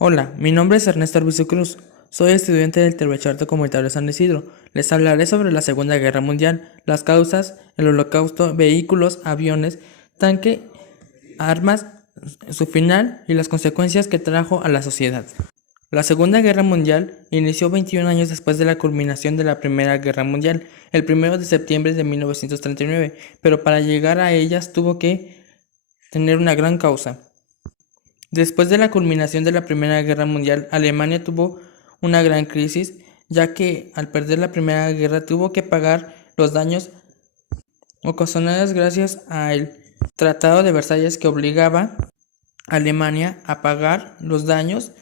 Hola, mi nombre es Ernesto Arbizu Cruz. Soy estudiante del Telebachillerato Comunitario San Isidro. Les hablaré sobre la Segunda Guerra Mundial, las causas, el Holocausto, vehículos, aviones, tanque, armas, su final y las consecuencias que trajo a la sociedad. La Segunda Guerra Mundial inició 21 años después de la culminación de la Primera Guerra Mundial, el 1 de septiembre de 1939, pero para llegar a ellas tuvo que tener una gran causa. Después de la culminación de la Primera Guerra Mundial, Alemania tuvo una gran crisis, ya que al perder la Primera Guerra tuvo que pagar los daños ocasionados gracias al Tratado de Versalles que obligaba a Alemania a pagar los daños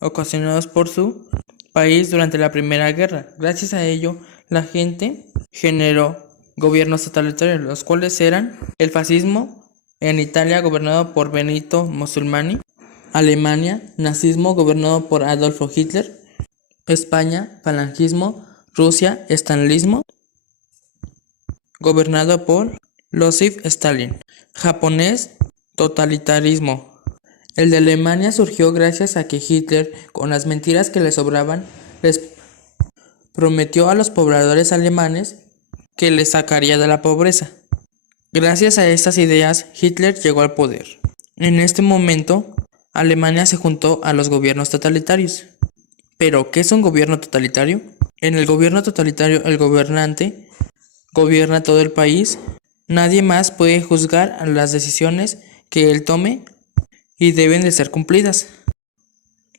ocasionados por su país durante la Primera Guerra. Gracias a ello, la gente generó gobiernos totalitarios, los cuales eran el fascismo en Italia, gobernado por Benito Mussolini; Alemania, nazismo, gobernado por Adolfo Hitler; España, falangismo; Rusia, estalinismo, gobernado por Joseph Stalin; japonés, totalitarismo. El de Alemania surgió gracias a que Hitler, con las mentiras que le sobraban, les prometió a los pobladores alemanes que les sacaría de la pobreza. Gracias a estas ideas, Hitler llegó al poder. En este momento, Alemania se juntó a los gobiernos totalitarios. ¿Pero qué es un gobierno totalitario? En el gobierno totalitario, el gobernante gobierna todo el país. Nadie más puede juzgar a las decisiones que él tome y deben de ser cumplidas.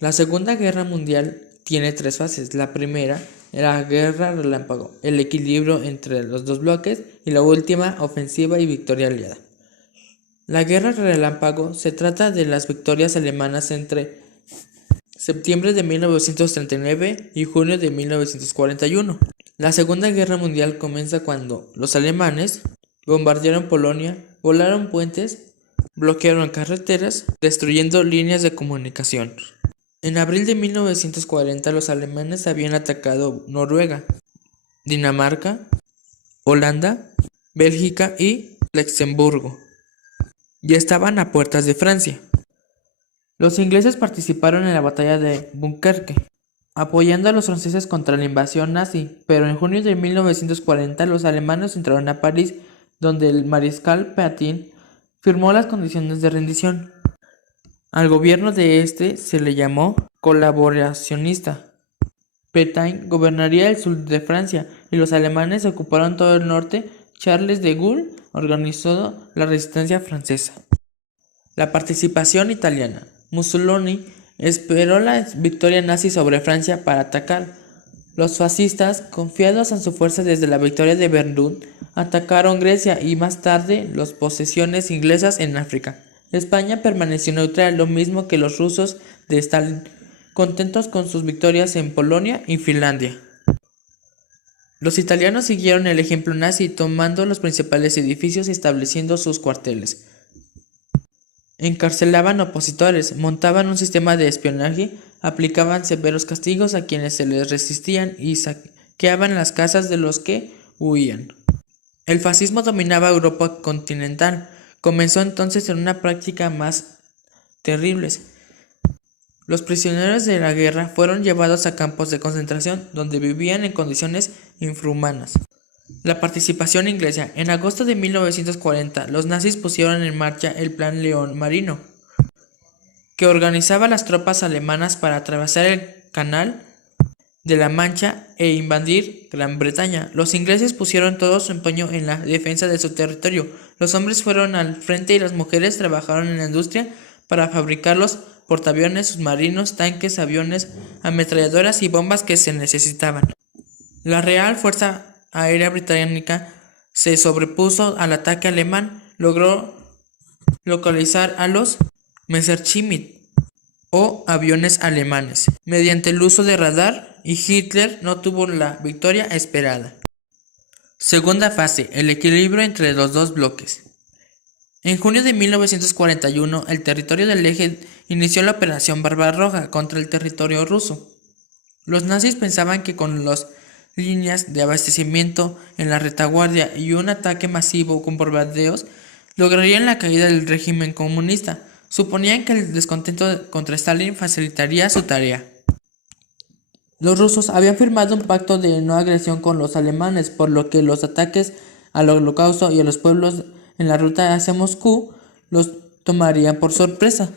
La Segunda Guerra Mundial tiene tres fases. La primera, la guerra relámpago, el equilibrio entre los dos bloques, y la última, ofensiva y victoria aliada. La guerra relámpago se trata de las victorias alemanas entre septiembre de 1939 y junio de 1941. La Segunda Guerra Mundial comienza cuando los alemanes bombardearon Polonia, volaron puentes, bloquearon carreteras, destruyendo líneas de comunicación. En abril de 1940 los alemanes habían atacado Noruega, Dinamarca, Holanda, Bélgica y Luxemburgo. Ya estaban a puertas de Francia. Los ingleses participaron en la batalla de Dunkerque, apoyando a los franceses contra la invasión nazi, pero en junio de 1940 los alemanes entraron a París, donde el mariscal Pétain firmó las condiciones de rendición. Al gobierno de este se le llamó colaboracionista. Pétain gobernaría el sur de Francia y los alemanes ocuparon todo el norte. Charles de Gaulle organizó la resistencia francesa. La participación italiana. Mussolini esperó la victoria nazi sobre Francia para atacar. Los fascistas, confiados en su fuerza desde la victoria de Verdún, atacaron Grecia y más tarde las posesiones inglesas en África. España permaneció neutral, lo mismo que los rusos de Stalin, contentos con sus victorias en Polonia y Finlandia. Los italianos siguieron el ejemplo nazi, tomando los principales edificios y estableciendo sus cuarteles. Encarcelaban opositores, montaban un sistema de espionaje, aplicaban severos castigos a quienes se les resistían y saqueaban las casas de los que huían. El fascismo dominaba Europa continental. Comenzó entonces en una práctica más terribles. Los prisioneros de la guerra fueron llevados a campos de concentración donde vivían en condiciones infrahumanas. La participación inglesa. En agosto de 1940, los nazis pusieron en marcha el Plan León Marino, que organizaba las tropas alemanas para atravesar el Canal de la Mancha e invadir Gran Bretaña. Los ingleses pusieron todo su empeño en la defensa de su territorio. Los hombres fueron al frente y las mujeres trabajaron en la industria para fabricar los portaaviones, submarinos, tanques, aviones, ametralladoras y bombas que se necesitaban. La Real Fuerza Aérea Británica se sobrepuso al ataque alemán, logró localizar a los Messerschmitt o aviones alemanes mediante el uso de radar, y Hitler no tuvo la victoria esperada. Segunda fase, el equilibrio entre los dos bloques. En junio de 1941, el territorio del Eje inició la Operación Barbarroja contra el territorio ruso. Los nazis pensaban que con las líneas de abastecimiento en la retaguardia y un ataque masivo con bombardeos lograrían la caída del régimen comunista. Suponían que el descontento contra Stalin facilitaría su tarea. Los rusos habían firmado un pacto de no agresión con los alemanes, por lo que los ataques al Holocausto y a los pueblos en la ruta hacia Moscú los tomarían por sorpresa.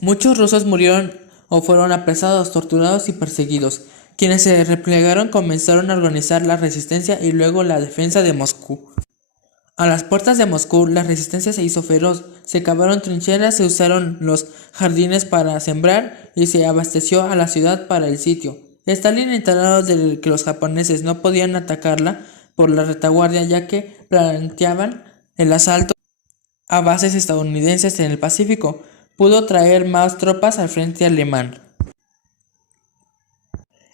Muchos rusos murieron o fueron apresados, torturados y perseguidos. Quienes se replegaron comenzaron a organizar la resistencia y luego la defensa de Moscú. A las puertas de Moscú, la resistencia se hizo feroz. Se cavaron trincheras, se usaron los jardines para sembrar y se abasteció a la ciudad para el sitio. Stalin, enterado de que los japoneses no podían atacarla por la retaguardia, ya que planteaban el asalto a bases estadounidenses en el Pacífico, pudo traer más tropas al frente alemán.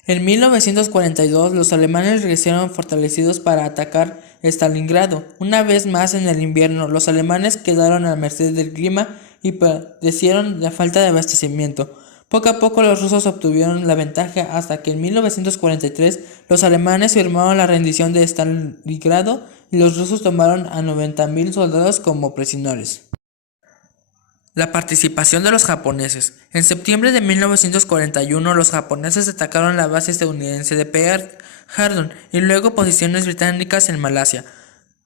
En 1942, los alemanes regresaron fortalecidos para atacar Stalingrado. Una vez más en el invierno, los alemanes quedaron a merced del clima y padecieron la falta de abastecimiento. Poco a poco los rusos obtuvieron la ventaja hasta que en 1943 los alemanes firmaron la rendición de Stalingrado y los rusos tomaron a 90.000 soldados como prisioneros. La participación de los japoneses. En septiembre de 1941, los japoneses atacaron la base estadounidense de Pearl Harbor y luego posiciones británicas en Malasia.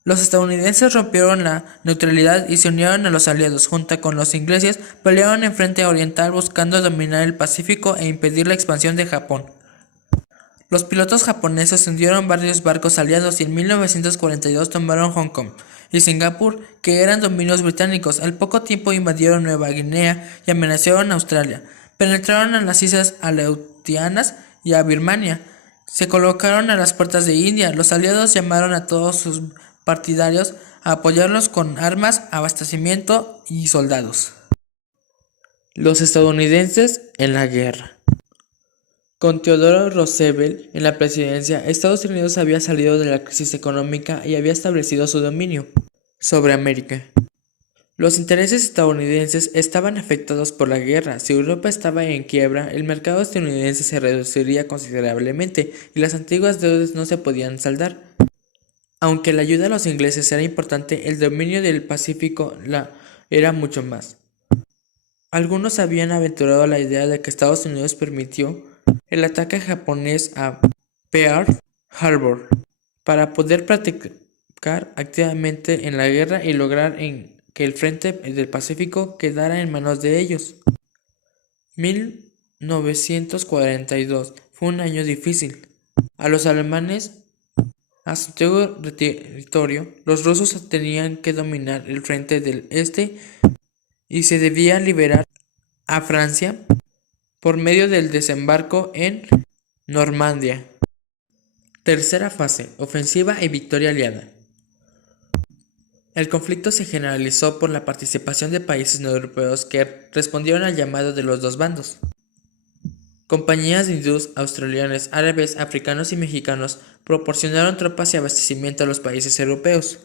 Los estadounidenses rompieron la neutralidad y se unieron a los aliados. Junto con los ingleses, pelearon en frente oriental buscando dominar el Pacífico e impedir la expansión de Japón. Los pilotos japoneses hundieron varios barcos aliados y en 1942 tomaron Hong Kong y Singapur, que eran dominios británicos. Al poco tiempo invadieron Nueva Guinea y amenazaron Australia. Penetraron en las islas Aleutianas y a Birmania. Se colocaron a las puertas de India. Los aliados llamaron a todos sus partidarios a apoyarlos con armas, abastecimiento y soldados. Los estadounidenses en la guerra. Con Theodore Roosevelt en la presidencia, Estados Unidos había salido de la crisis económica y había establecido su dominio sobre América. Los intereses estadounidenses estaban afectados por la guerra. Si Europa estaba en quiebra, el mercado estadounidense se reduciría considerablemente y las antiguas deudas no se podían saldar. Aunque la ayuda a los ingleses era importante, el dominio del Pacífico era mucho más. Algunos habían aventurado la idea de que Estados Unidos permitió el ataque japonés a Pearl Harbor para poder participar activamente en la guerra y lograr que el frente del Pacífico quedara en manos de ellos. 1942 fue un año difícil. A los alemanes, a su antiguo territorio, los rusos tenían que dominar el frente del este y se debía liberar a Francia por medio del desembarco en Normandía. Tercera fase, ofensiva y victoria aliada. El conflicto se generalizó por la participación de países no europeos que respondieron al llamado de los dos bandos. Compañías de hindús, australianos, árabes, africanos y mexicanos proporcionaron tropas y abastecimiento a los países europeos.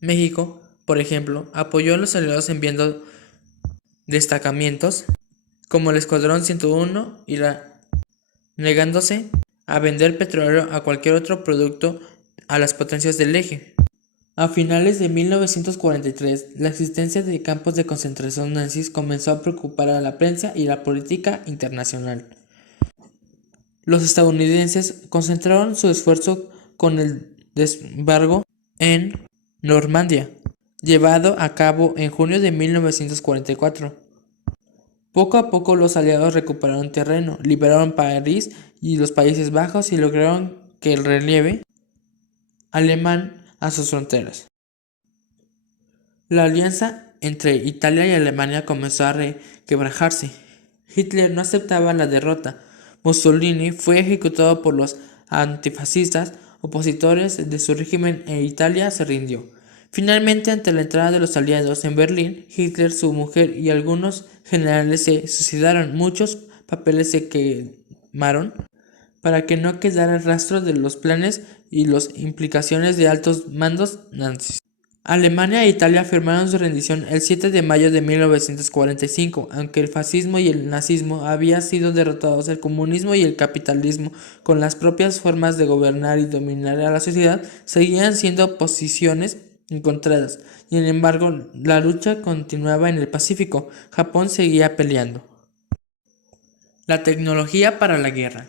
México, por ejemplo, apoyó a los aliados destacamientos como el Escuadrón 101 y negándose a vender petróleo a cualquier otro producto a las potencias del eje. A finales de 1943, la existencia de campos de concentración nazis comenzó a preocupar a la prensa y la política internacional. Los estadounidenses concentraron su esfuerzo con el desembarco en Normandía, llevado a cabo en junio de 1944. Poco a poco los aliados recuperaron terreno, liberaron París y los Países Bajos y lograron que el relieve alemán a sus fronteras. La alianza entre Italia y Alemania comenzó a requebrajarse. Hitler no aceptaba la derrota. Mussolini fue ejecutado por los antifascistas opositores de su régimen e Italia se rindió. Finalmente, ante la entrada de los aliados en Berlín, Hitler, su mujer y algunos generales se suicidaron. Muchos papeles se quemaron para que no quedara rastro de los planes y las implicaciones de altos mandos nazis. Alemania e Italia firmaron su rendición el 7 de mayo de 1945. Aunque el fascismo y el nazismo habían sido derrotados, el comunismo y el capitalismo, con las propias formas de gobernar y dominar a la sociedad, seguían siendo posiciones encontradas. Sin embargo, la lucha continuaba en el Pacífico. Japón seguía peleando. La tecnología para la guerra.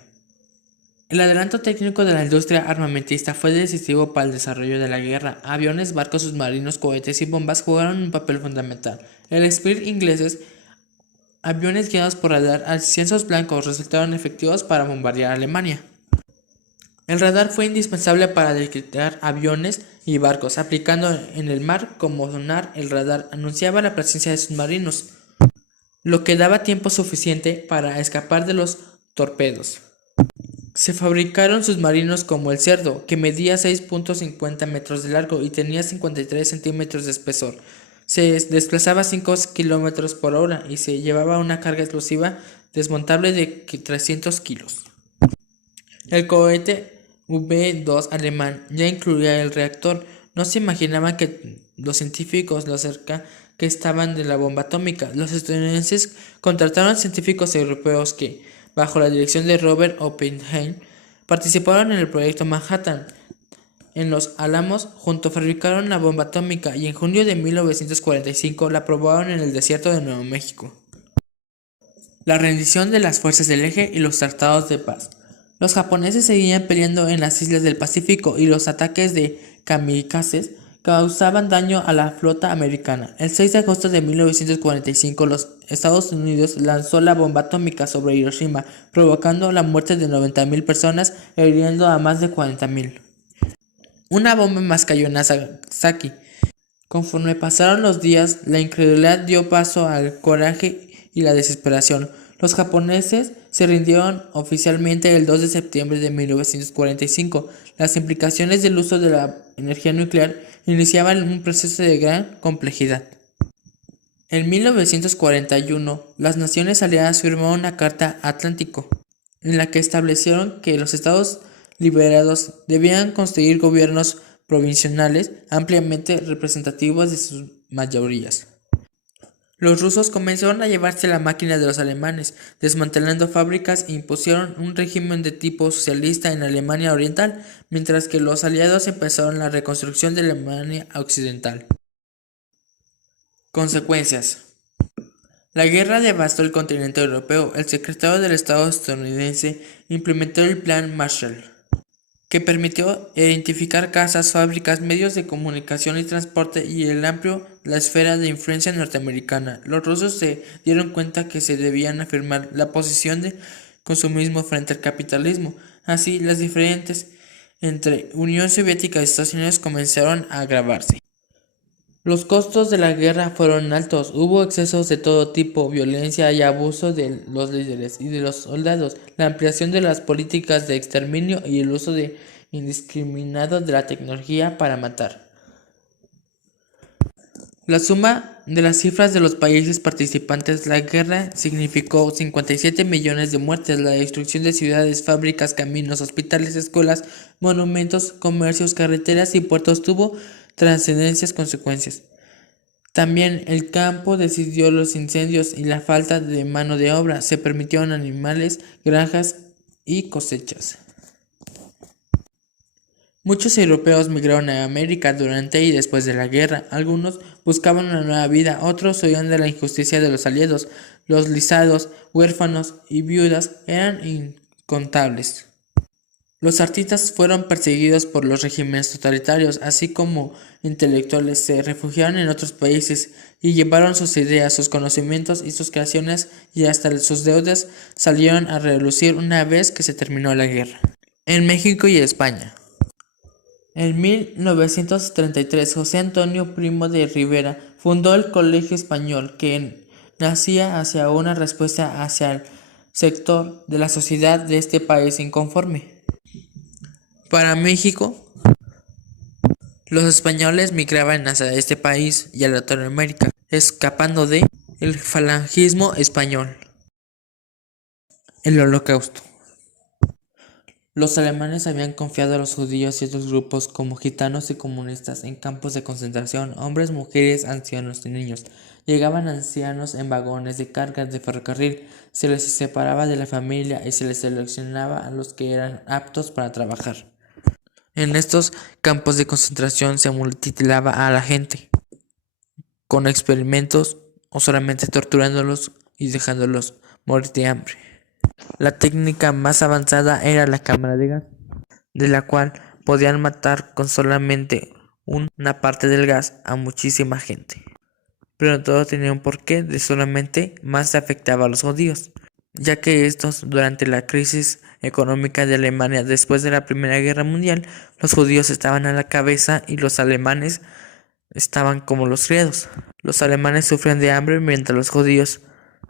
El adelanto técnico de la industria armamentista fue decisivo para el desarrollo de la guerra. Aviones, barcos, submarinos, cohetes y bombas jugaron un papel fundamental. El Spear ingleses, aviones guiados por radar a lienzos blancos, resultaron efectivos para bombardear Alemania. El radar fue indispensable para detectar aviones y barcos. Aplicando en el mar como sonar, el radar anunciaba la presencia de submarinos, lo que daba tiempo suficiente para escapar de los torpedos. Se fabricaron submarinos como el Cerdo, que medía 6.50 metros de largo y tenía 53 centímetros de espesor. Se desplazaba 5 kilómetros por hora y se llevaba una carga explosiva desmontable de 300 kilos. El cohete V-2 alemán ya incluía el reactor. No se imaginaban que los científicos lo cerca que estaban de la bomba atómica. Los estadounidenses contrataron científicos europeos que, bajo la dirección de Robert Oppenheim, participaron en el proyecto Manhattan. En Los Álamos, juntos fabricaron la bomba atómica y en junio de 1945 la probaron en el desierto de Nuevo México. La rendición de las fuerzas del eje y los tratados de paz. Los japoneses seguían peleando en las islas del Pacífico y los ataques de kamikazes causaban daño a la flota americana. El 6 de agosto de 1945 los Estados Unidos lanzó la bomba atómica sobre Hiroshima, provocando la muerte de 90.000 personas e hiriendo a más de 40.000. Una bomba más cayó en Nagasaki. Conforme pasaron los días, la incredulidad dio paso al coraje y la desesperación. Los japoneses se rindieron oficialmente el 2 de septiembre de 1945. Las implicaciones del uso de la energía nuclear iniciaban un proceso de gran complejidad. En 1941, las naciones aliadas firmaron una Carta Atlántico, en la que establecieron que los estados liberados debían constituir gobiernos provisionales ampliamente representativos de sus mayorías. Los rusos comenzaron a llevarse la máquina de los alemanes, desmantelando fábricas e impusieron un régimen de tipo socialista en Alemania Oriental, mientras que los aliados empezaron la reconstrucción de Alemania Occidental. Consecuencias. La guerra devastó el continente europeo. El secretario del Estado estadounidense implementó el Plan Marshall, que permitió identificar casas, fábricas, medios de comunicación y transporte y el amplio la esfera de influencia norteamericana. Los rusos se dieron cuenta que se debían afirmar la posición de consumismo frente al capitalismo. Así, las diferencias entre Unión Soviética y Estados Unidos comenzaron a agravarse. Los costos de la guerra fueron altos, hubo excesos de todo tipo, violencia y abuso de los líderes y de los soldados, la ampliación de las políticas de exterminio y el uso indiscriminado de la tecnología para matar. La suma de las cifras de los países participantes, la guerra significó 57 millones de muertes, la destrucción de ciudades, fábricas, caminos, hospitales, escuelas, monumentos, comercios, carreteras y puertos tuvo trascendentes consecuencias. También el campo decidió los incendios y la falta de mano de obra. Se permitieron animales, granjas y cosechas. Muchos europeos migraron a América durante y después de la guerra. Algunos buscaban una nueva vida, otros huían de la injusticia de los aliados. Los lizados, huérfanos y viudas eran incontables. Los artistas fueron perseguidos por los regímenes totalitarios, así como intelectuales se refugiaron en otros países y llevaron sus ideas, sus conocimientos y sus creaciones y hasta sus deudas salieron a relucir una vez que se terminó la guerra. En México y España. En 1933, José Antonio Primo de Rivera fundó el Colegio Español, que nacía hacia una respuesta hacia el sector de la sociedad de este país inconforme. Para México, los españoles migraban hacia este país y a Latinoamérica, escapando de el falangismo español. El Holocausto. Los alemanes habían confiado a los judíos y otros grupos como gitanos y comunistas en campos de concentración, hombres, mujeres, ancianos y niños. Llegaban ancianos en vagones de cargas de ferrocarril, se les separaba de la familia y se les seleccionaba a los que eran aptos para trabajar. En estos campos de concentración se mutilaba a la gente, con experimentos o solamente torturándolos y dejándolos morir de hambre. La técnica más avanzada era la cámara de gas, de la cual podían matar con solamente una parte del gas a muchísima gente. Pero todo tenía un porqué de solamente más afectaba a los judíos, ya que estos, durante la crisis económica de Alemania después de la Primera Guerra Mundial, los judíos estaban a la cabeza y los alemanes estaban como los criados. Los alemanes sufrían de hambre mientras los judíos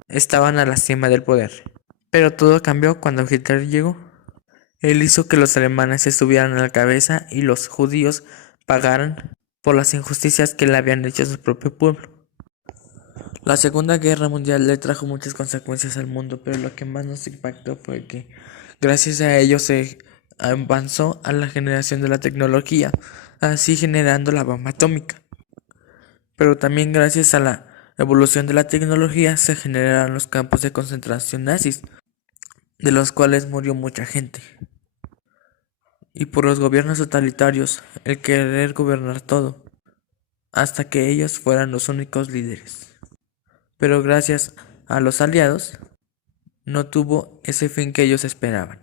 estaban a la cima del poder. Pero todo cambió cuando Hitler llegó. Él hizo que los alemanes se subieran a la cabeza y los judíos pagaran por las injusticias que le habían hecho a su propio pueblo. La Segunda Guerra Mundial le trajo muchas consecuencias al mundo, pero lo que más nos impactó fue que gracias a ello se avanzó a la generación de la tecnología, así generando la bomba atómica. Pero también gracias a la evolución de la tecnología se generaron los campos de concentración nazis, de los cuales murió mucha gente. Y por los gobiernos totalitarios, el querer gobernar todo, hasta que ellos fueran los únicos líderes. Pero gracias a los aliados, no tuvo ese fin que ellos esperaban.